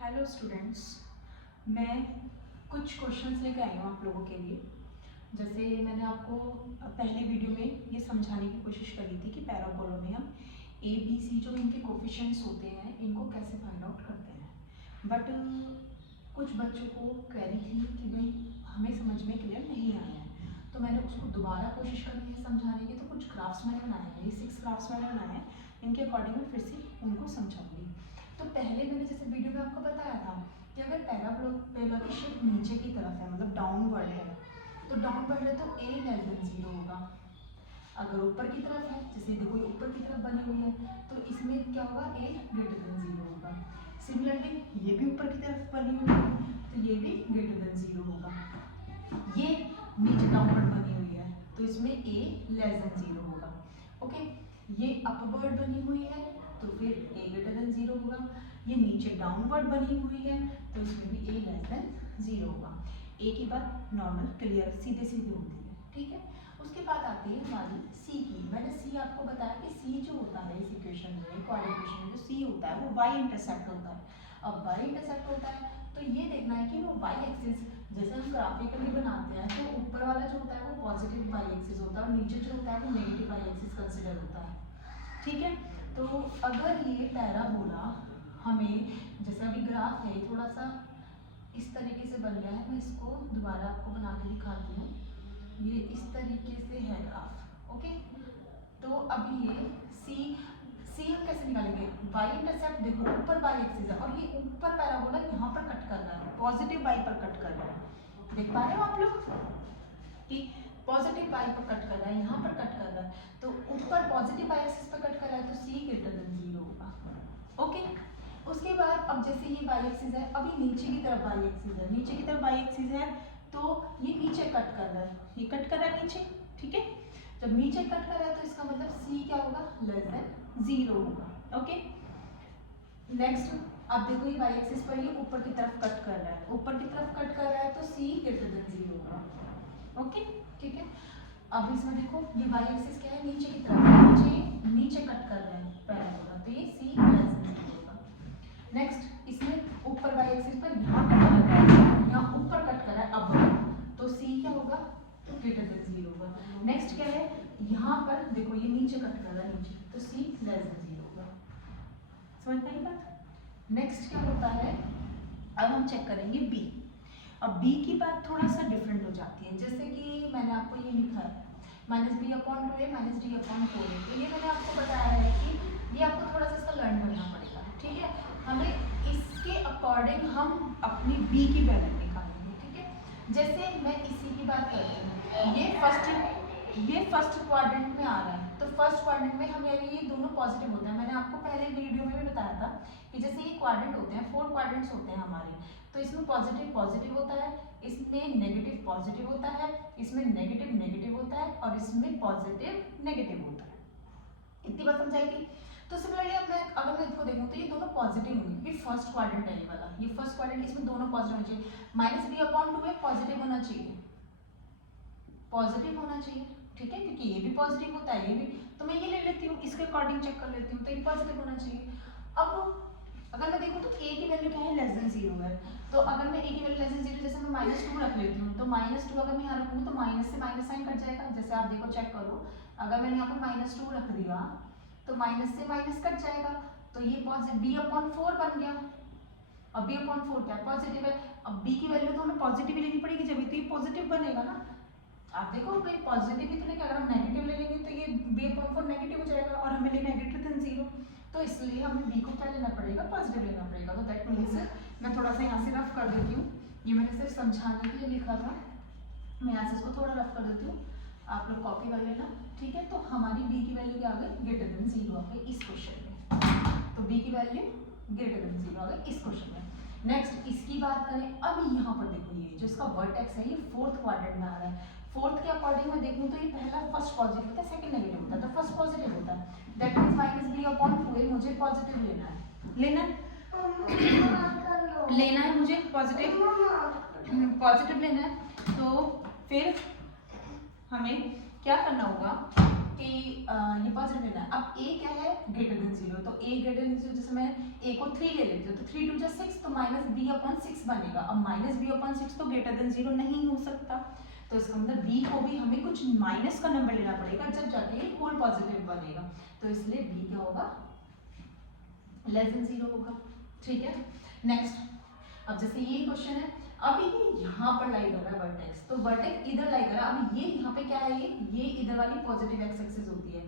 Hello students, मैं कुछ questions लेकर आई हूँ आप लोगों के लिए। जैसे मैंने आपको पहले वीडियो में ये समझाने की कोशिश करी थी कि पैराबोला में हम ए बी सी जो इनके कोफिशिएंट्स होते हैं इनको कैसे फाइंड आउट करते हैं। बट कुछ बच्चों को क्वेरी थी कि भाई हमें समझ में क्लियर नहीं आया है, तो मैंने उसको दोबारा कोशिश करी है समझाने की। तो कुछ ग्राफ्स मैंने बनाए हैं, ये 6 ग्राफ्स मैंने बनाए हैं, इनके अकॉर्डिंग मैं फिर से उनको समझाऊंगी। तो पहले मैंने जैसे वीडियो में आपको बताया था कि अगर पैराबोला की शेप नीचे की तरफ है, मतलब डाउनवर्ड है, तो डाउनवर्ड है तो a लेस देन 0 होगा। अगर ऊपर की तरफ है, जैसे देखो ऊपर की तरफ बनी हुई है, तो इसमें क्या होगा, a ग्रेटर देन 0 होगा। सिमिलरली ये भी ऊपर की तरफ बनी हुई है, तो ये भी ग्रेटर देन 0 होगा। ये नीचे डाउनवर्ड बनी हुई है, तो इसमें a लेस देन 0 होगा। ओके, ये अपवर्ड बनी हुई है, तो फिर a ग्रेटर देन 0 होगा। ये नीचे डाउनवर्ड बनी हुई है, तो इसमें भी a लेस देन 0 होगा। a की बात नॉर्मल क्लियर सीधे सीधे होती है, ठीक है। उसके बाद आती है हमारी c की। मैंने c आपको बताया कि c जो होता है इस इक्वेशन में, कोऑर्डिनेट इक्वेशन में जो c होता है वो y इंटरसेप्ट होता है। अब y इंटरसेप्ट होता है तो ये देखना है कि वो y एक्सिस, जैसे हम ग्राफिकली बनाते हैं तो ऊपर वाला जो होता है वो पॉजिटिव y एक्सिस होता है और नीचे जो होता है वो नेगेटिव y एक्सिस कंसीडर होता है, ठीक है। तो अगर ये पैराबोला हमें, जैसे अभी ग्राफ है थोड़ा सा इस तरीके से बन गया है, मैं इसको दोबारा आपको बना के दिखाती हूँ। ये इस तरीके से है ग्राफ, ओके। तो अभी ये सी हम कैसे निकालेंगे, वाई इंटरसेप्ट देखो ऊपर वाई एक्सिस है और ये ऊपर पैराबोला यहाँ पर कट कर रहा है, पॉजिटिव वाई पर कट कर रहा है। देख पा रहे हो आप लोग कि पॉजिटिव वाई पर कट कर रहा है, यहाँ पर कट कर रहा है, तो ऊपर पॉजिटिव वाई एक्सिस पर कट कर रहा है, तो सी ग्रेटर देन 0 होगा। ओके, उसके बाद अब जैसे ये वाई एक्सिस है, अभी नीचे की तरफ वाई एक्सिस है, नीचे की तरफ वाई एक्सिस है, तो ये नीचे कट कर रहा है, ये कट कर रहा है नीचे, ठीक है। जब नीचे कट कर रहा है तो इसका मतलब सी क्या होगा, लेस देन 0 होगा। ओके, नेक्स्ट अब देखो ये वाई एक्सिस पर ये ऊपर की तरफ कट कर रहा है, ऊपर की तरफ कट कर रहा है, तो सी ग्रेटर देन 0 होगा। ओके, ठीक है। अब इसमें देखो ये वाई एक्सिस क्या है, नीचे की तरफ, नीचे कट कर रहे हैं पैराबोला, तो ये सी लेस देन 0 होगा। नेक्स्ट इसमें ऊपर वाई एक्सिस पर यहाँ कट कर रहा है, यहाँ ऊपर कट कर रहा है अब, तो सी क्या होगा, ग्रेटर देन 0 होगा। नेक्स्ट क्या है, यहाँ पर देखो ये नीचे कट कर रहा है नीचे, तो सी लेस देन 0 होगा। समझ में आई बात। नेक्स्ट क्या होता है, अब हम चेक करेंगे बी। अब बी की बात थोड़ा सा डिफरेंट हो जाती है, जैसे कि मैंने आपको ये लिखा है -b/2a -d/4a, तो ये मैंने आपको बताया है कि ये आपको थोड़ा सा इसका लर्न करना पड़ेगा, ठीक है। हमें इसके अकॉर्डिंग हम अपनी बी की वैल्यू निकालेंगे, ठीक है। जैसे मैं इसी की बात कर रही हूँ, ये फर्स्ट क्वाड्रेंट में आ रहा है, तो फर्स्ट क्वाड्रेंट में हमें ये दोनों पॉजिटिव होता है। मैंने आपको पहले वीडियो में भी बताया था कि जैसे ये क्वाड्रेंट होते हैं, 4 क्वाड्रेंट्स होते हैं हमारे, तो इसमें पॉजिटिव पॉजिटिव होता है, इसमें नेगेटिव पॉजिटिव होता है, इसमें नेगेटिव नेगेटिव होता है और इसमें पॉजिटिव नेगेटिव होता है। इतनी बात समझाएगी। तो सिमिलरली अब मैं अगर मैं इसको देखूं तो ये दोनों पॉजिटिव होंगे, ये फर्स्ट क्वाड्रेंट है ये वाला, ये फर्स्ट क्वाड्रेंट, इसमें दोनों पॉजिटिव होना चाहिए। -b/2a पॉजिटिव होना चाहिए, पॉजिटिव होना चाहिए, ठीक है, क्योंकि ये भी पॉजिटिव होता है, ये भी, तो मैं ये ले लेती हूँ, इसके अकॉर्डिंग चेक कर लेती हूँ, तो ये पॉजिटिव होना चाहिए। अब अगर मैं देखूँ तो a की वैल्यू क्या है, लेस देन 0 है, तो अगर मैं a की वैल्यू लेस देन 0, जैसे मैं -2 रख लेती हूँ, तो -2 अगर मैं यहाँ रखूँ तो माइनस से माइनस साइन कट जाएगा। जैसे आप देखो चेक करो, अगर मैंने यहाँ पर -2 रख दिया तो माइनस से माइनस कट जाएगा, तो ये पॉजिटिव b/4 बन गया। अब b/4 क्या पॉजिटिव है, अब b की वैल्यू तो हमें पॉजिटिव ही लेनी पड़ेगी, जब तो ये पॉजिटिव बनेगा ना। आप देखो भाई पॉजिटिव ही तो लेंगे, अगर हम नेगेटिव ले लेंगे तो ये b/4 नेगेटिव हो जाएगा और हमें लेना है ग्रेटर देन 0, तो इसलिए हमें b को क्या लेना पड़ेगा, पॉजिटिव लेना पड़ेगा। तो दैट मीन्स मैं थोड़ा सा यहाँ से रफ कर देती हूँ, ये मैंने सिर्फ समझाने के लिए लिखा था, मैं यहाँ से इसको थोड़ा रफ कर देती हूँ, आप लोग कॉपी कर लेना, ठीक है। तो हमारी b की वैल्यू क्या आ गई, ग्रेटर देन 0 आ गई इस क्वेश्चन में, तो b की वैल्यू ग्रेटर देन 0 आ गई इस क्वेश्चन में। नेक्स्ट इसकी बात करें, अब यहाँ पर देखो ये जो इसका वर्टेक्स है ये 4th क्वाड्रेंट में आ रहा है, 4th के अकॉर्डिंग मैं देखूँ तो ये पहला फर्स्ट पॉजिटिव होता है, सेकंड नेगेटिव होता है, तो फर्स्ट पॉजिटिव होता है, दैट मींस -b/2a मुझे पॉजिटिव लेना है मुझे पॉजिटिव लेना है। तो फिर हमें क्या करना होगा कि ये पॉजिटिव लेना है। अब ए क्या है, ग्रेटर देन 0, तो ए ग्रेटर देन 0, जैसे मैं ए को 3 ले लेती हूँ तो 3 2 6, तो माइनस बी अपॉन 6 बनेगा। अब माइनस बी अपॉन 6 तो ग्रेटर देन 0 नहीं हो सकता, तो इसका मतलब बी को भी हमें कुछ माइनस का नंबर लेना पड़ेगा जब जाके ये होल पॉजिटिव बनेगा, तो इसलिए बी क्या होगा, लेस देन 0 होगा। ठीक है, नेक्स्ट। अब जैसे ये क्वेश्चन है, अब ये यहाँ पर लाई कर रहा है वर्टेक्स, तो वर्टेक्स इधर लाई कर रहा है। अब ये यहाँ पे क्या है, ये इधर वाली पॉजिटिव एक्स एक्सिस होती है।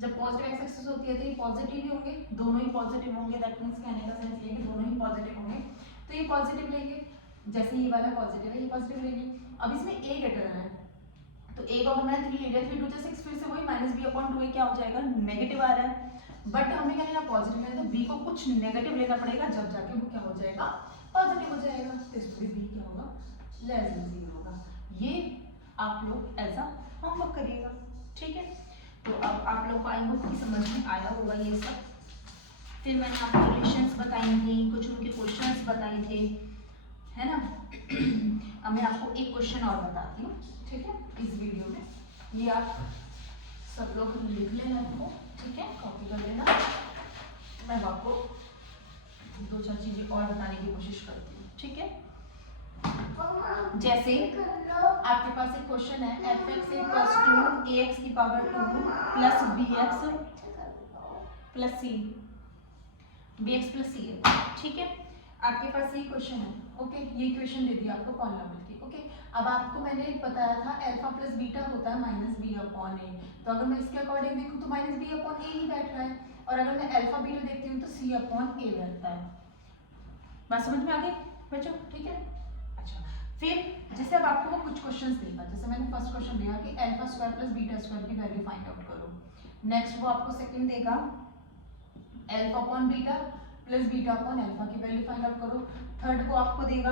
जब पॉजिटिव एक्स एक्सिस होती है तो ये पॉजिटिव ही होंगे, दोनों ही पॉजिटिव होंगे, दैट मींस कहने का सेंस ये कि दोनों ही पॉजिटिव होंगे, तो ये पॉजिटिव लेंगे। जैसे ये वाला पॉजिटिव है, ये पॉजिटिव लेंगे। अब इसमें ए ग्रेटर है, तो ए को अगर मैंने 3 ले लिया, 3 2 6, फिर से वही माइनस बी अपॉन 2 क्या हो जाएगा, नेगेटिव आ रहा है, बट हमें क्या लेना, पॉजिटिव लेना, तो बी को कुछ नेगेटिव लेना पड़ेगा जब जाके वो क्या हो जाएगा, पॉजिटिव हो जाएगा, तो इसमें बी क्या होगा, लेस देन 0 होगा। ये आप लोग ऐसा होमवर्क करिएगा। ठीक है, तो अब आप लोग को आई होप की समझ में आया होगा ये सब। फिर मैंने आपको रिलेशंस बताई थी, कुछ उनके क्वेश्चंस बताए थे, है ना। अब मैं आपको एक क्वेश्चन और बताती हूँ, ठीक है, इस वीडियो में। ये आप सब लोग लिख लेना इनको, ठीक है, कॉपी कर लेना। मैं आपको 2-4 चीजें और बताने की कोशिश करती हूँ, ठीक है। जैसे आपके पास एक क्वेश्चन है, f(x) = ax की power 2 plus bx plus c, bx plus c है, ठीक है। आपके पास ये क्वेश्चन है, ओके, ये क्वेश्चन दे दिया आपको पॉलिनोमियल की, ओके। अब आपको मैंने बताया था अल्फा प्लस बीटा होता है माइनस बी अपॉन ए, तो अगर मैं इसके अकॉर्डिंग देखूँ तो माइनस बी अपॉन ए ही बैठ रहा है, और अगर मैं अल्फा बीटा देखती हूँ तो सी अपॉन ए बैठता है। बात समझ में आ गई बच्चों, ठीक है। अच्छा, फिर जैसे अब आपको वो कुछ क्वेश्चंस देगा, जैसे मैंने फर्स्ट क्वेश्चन दिया कि alpha square plus beta square की वैल्यू फाइंड आउट करो। नेक्स्ट वो आपको सेकंड देगा alpha upon beta plus beta upon alpha की वैल्यू फाइंड आउट करो। थर्ड को आपको देगा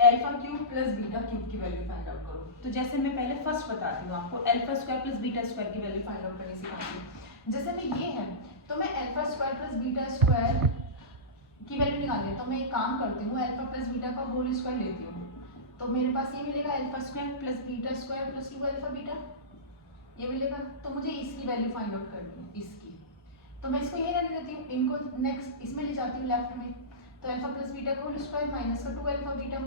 alpha cube plus beta cube की वैल्यू फाइंड आउट करो। तो जैसे मैं पहले फर्स्ट बताती हूँ आपको, alpha square plus beta square की वैल्यू फाइंड आउट करने सिखाती हूँ। जैसे में ये है तो मैं alpha square plus beta square की वैल्यू निकालनी है, तो मैं एक काम करती हूँ, अल्फा प्लस बीटा का होल स्क्वायर लेती हूँ, तो मेरे पास ये मिलेगा alpha square plus beta square plus 2 alpha beta, ये मिलेगा। तो मुझे इसकी वैल्यू फाइंड आउट करनी है, इसकी, तो मैं इसको ये रहने देती हूँ, इनको नेक्स्ट इसमें ले जाती हूँ लेफ्ट में, तो अल्फा प्लस बीटा का होल स्क्वायर माइनस का 2 alpha beta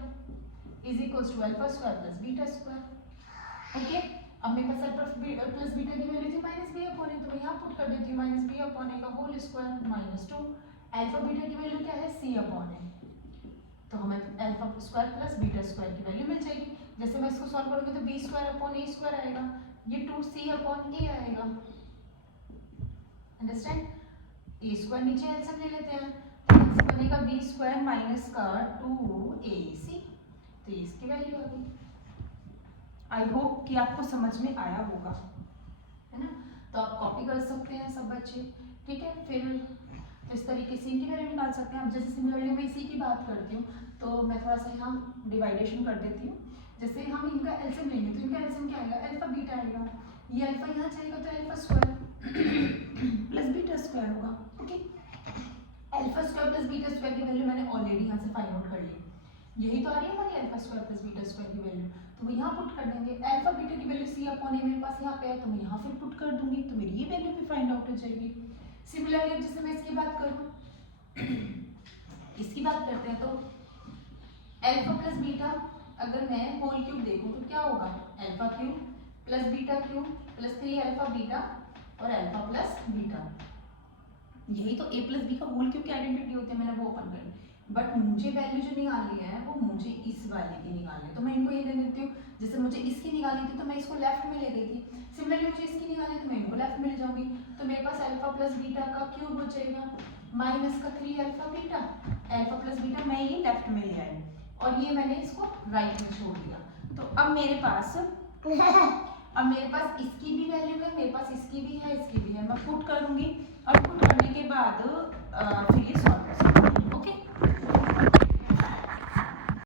is equals to alpha square plus beta square, okay. अब मेरे पास अल्फा प्लस बीटा की वैल्यू थी माइनस बी अपॉन ए, तो मैं यहाँ पुट कर देती हूँ माइनस बी अपॉन ए का whole square minus 2, alpha beta की वैल्यू क्या है, सी अपॉन ए, तो हमें alpha square plus beta square की वैल्यू मिल जाएगी। जैसे मैं इसको सॉल्व करूँगी तो B square upon A square आएगा, ये 2c अपॉन ए आएगा, अंडरस्टैंड। ए स्क्वायर नीचे एलसीएम ले लेते हैं, तो बनेगा बी स्क्वायर माइनस का 2ac, तो इसकी वैल्यू आ गई। आई होप कि आपको समझ में आया होगा, है ना। तो आप कॉपी कर सकते हैं सब बच्चे, ठीक है। फिर इस तरीके से इनकी वैल्यू निकाल सकते हैं। अब जैसे सिमिलरली मैं इसी की बात करती हूँ, तो मैं थोड़ा सा यहाँ डिवाइडेशन कर देती हूँ। जैसे हम इनका एलसीएम लेंगे तो इनका एलसीएम क्या आएगा, अल्फा बीटा आएगा, ये अल्फा यहाँ जाएगा तो alpha square plus beta square होगा, okay. Alpha square plus beta square की वैल्यू मैंने ऑलरेडी यहाँ से फाइंड आउट कर ली, यही तो आ रही है हमारी alpha square plus beta square की वैल्यू, तो वो यहाँ पुट कर देंगे। अल्फा बीटा की वैल्यू सी अपॉन ए मेरे पास यहाँ पे है, तो मैं यहाँ फिर पुट कर दूंगी, तो मेरी ये वैल्यू भी फाइंड आउट हो जाएगी। सिमिलरली जैसे मैं इसकी बात करूँ इसकी बात करते हैं, तो अल्फा प्लस बीटा अगर मैं होल क्यूब देखूँ तो क्या होगा, alpha cube plus beta cube plus 3 alpha beta और अल्फा प्लस बीटा, यही तो a प्लस बी का होल क्यूब की आइडेंटिटी होती है, मैंने वो ओपन कर ली। बट मुझे वैल्यू जो निकालनी है वो मुझे इस वाले की निकालनी है, तो मैं इनको ये दे देती हूँ। जैसे मुझे इसकी निकालनी थी तो मैं इसको लेफ्ट में ले गई थी, सिमिलरली मुझे इसकी निकालनी है तो मैं इनको लेफ्ट में ले जाऊंगी, तो मेरे पास अल्फा प्लस बीटा का क्यूब हो जाएगा माइनस का 3 alpha beta, alpha plus beta मैं ये लेफ्ट में ले आई और ये मैंने इसको राइट में छोड़ दिया। तो अब मेरे पास इसकी भी वैल्यू है, मेरे पास इसकी भी है, इसकी भी है, मैं पुट करूंगी और पुट करने के बाद फिर